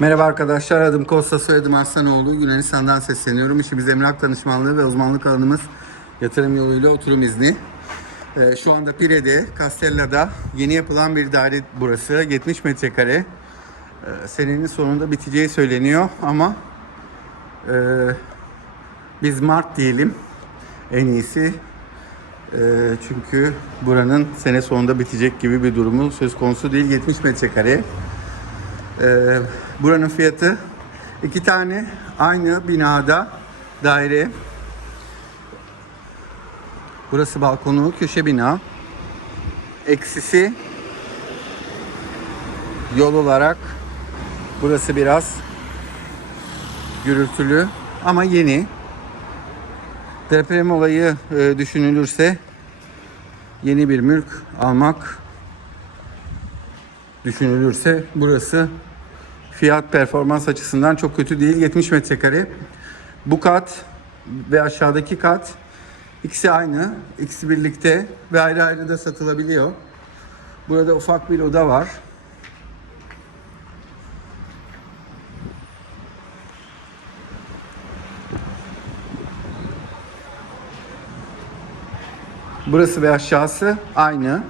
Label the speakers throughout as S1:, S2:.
S1: Merhaba arkadaşlar, adım Kosta, soyadım Aslanoğlu. Yunanistan'dan sesleniyorum. İşimiz emlak danışmanlığı ve uzmanlık alanımız yatırım yoluyla oturum izni. Ee, şu anda Pire'de, Castella'da yeni yapılan bir daire burası. 70 metrekare. Ee, senenin sonunda biteceği söyleniyor ama e, biz Mart diyelim en iyisi. Ee, çünkü buranın sene sonunda bitecek gibi bir durumu söz konusu değil. 70 metrekare. Ee, buranın fiyatı iki tane aynı binada daire. Burası balkonu, köşe bina. Eksisi yol olarak burası biraz gürültülü ama yeni. Deprem olayı e, düşünülürse yeni bir mülk almak düşünülürse burası fiyat performans açısından çok kötü değil. 70 metrekare. Bu kat ve aşağıdaki kat ikisi aynı. İkisi birlikte ve ayrı ayrı da satılabiliyor. Burada ufak bir oda var. Burası ve aşağısı aynı.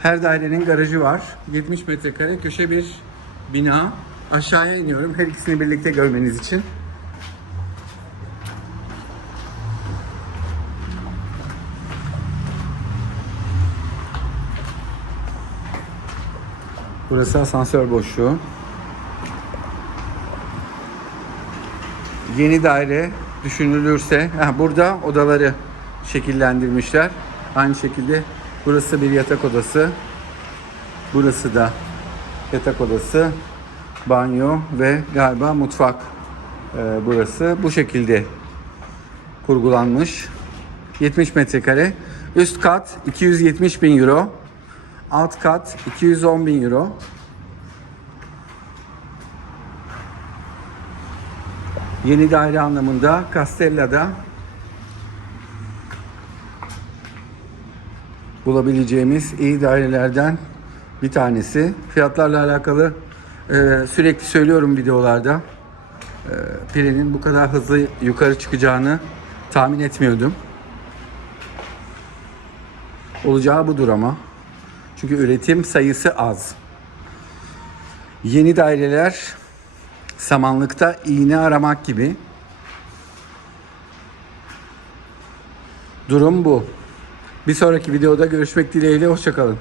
S1: Her dairenin garajı var. 70 metrekare köşe bir bina. Aşağıya iniyorum her ikisini birlikte görmeniz için. Burası asansör boşluğu. Yeni daire düşünülürse, burada odaları şekillendirmişler. Aynı şekilde burası bir yatak odası. Burası da yatak odası, banyo ve galiba mutfak Ee, burası. Bu şekilde kurgulanmış. 70 metrekare. Üst kat 270 bin euro. Alt kat 210 bin euro. Yeni daire anlamında Castella'da bulabileceğimiz iyi dairelerden bir tanesi. Fiyatlarla alakalı e, sürekli söylüyorum videolarda. E, Pire'nin bu kadar hızlı yukarı çıkacağını tahmin etmiyordum. Olacağı budur ama. Çünkü üretim sayısı az. Yeni daireler samanlıkta iğne aramak gibi. Durum bu. Bir sonraki videoda görüşmek dileğiyle. Hoşçakalın.